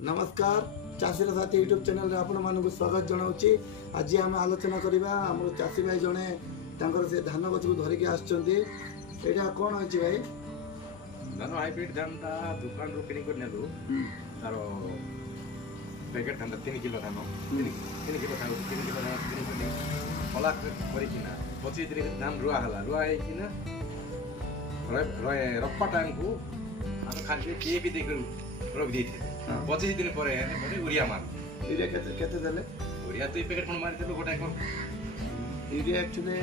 नमस्कार चाषीर साथी YouTube channel रे आपण मानक स्वागत जनाऊँगी। आज आम आलोचना करवा आम चाषी भाई जड़े से धान गछ को धरिकी आसटा कौन अच्छी भाई धान हाइब्रिड धान दुकान रू किणी कर नेलु तार पैकेट धान 3 किलो धान 3 किलो धान 3 किलो धान किणी कला करिकिना 25 दिन धान रुआ हला रुआ हेकिना रप्पा टाइम को हम खाली के भी देख रख दी थे 25 दिन पर यूरिया मार यूरिया केते देले यूरिया तो पैकेट कोन मार देलो गोटा कोन यूरिया एक्चुअली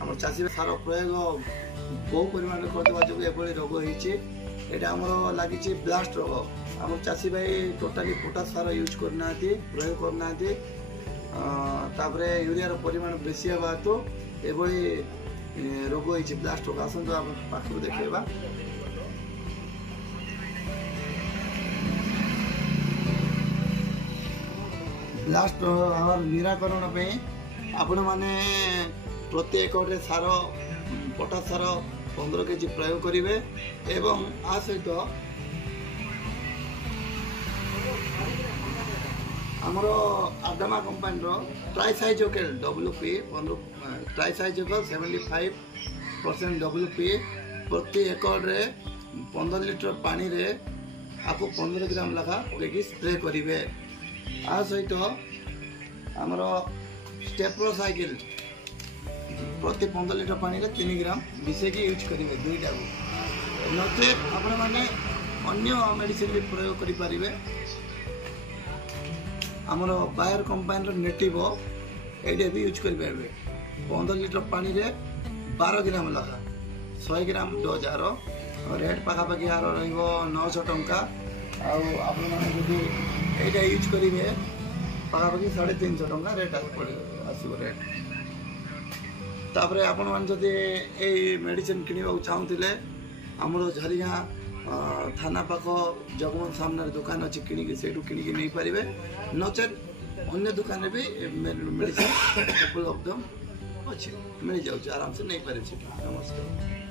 हम चाषी सार प्रयोग बहु परिमाण करदेवा जो एभली रोग होती लगी ब्लास्ट रोग आम चाषी भाई टोटाली पोटास सार यूज करना प्रयोग करना यूरिया परिमाण बेसी हवा तो एभली रोग होती ब्लास्ट रोग आसतु आम पाखु देखा ब्लास्ट निराकरण आपण मैंने प्रति एकड़ सार पोटास सार 15 केजी प्रयोग करेंगे एवं आ सहित आमर आदामा कंपानी ट्राइसाइजोकेल WP ट्राइसाइजोकेल 75% WP प्रति एकड़ 15 लीटर पानी रे आपको 15 ग्राम लगा पकईकि स्प्रे करेंगे। आ सहित आमर स्टेप्रो साइकिल प्रति 15 लीटर पानी रे 3 ग्राम मिसेकी यूज करेंगे दुईटा को नचे आपण माने अन्य मेडिसिन भी प्रयोग करि परिबे। आमर बायर कंपानी नेटिव एडे भी यूज करि परिबे 15 लीटर पानी रे 12 ग्राम लगा 100 ग्राम डोज आरो रेट पाखापाखि यार रहिबो 900 टंका आपण माने जदि एटा यूज करेंगे पाखापाखि 350 टंका रेट आसो रेट तापर आपण मान जदि ए मेडिसिन किनिबा चाहूले आमर झरिगाँ थाना पाख जगमोहन सामने दुकान अच्छी किणिकी से किणिकी नहीं पारे नचेत अन्य दुकान भी मेडिसिन उपलब्ध अच्छी मिल जाऊँ आराम से नहीं पारे। नमस्कार।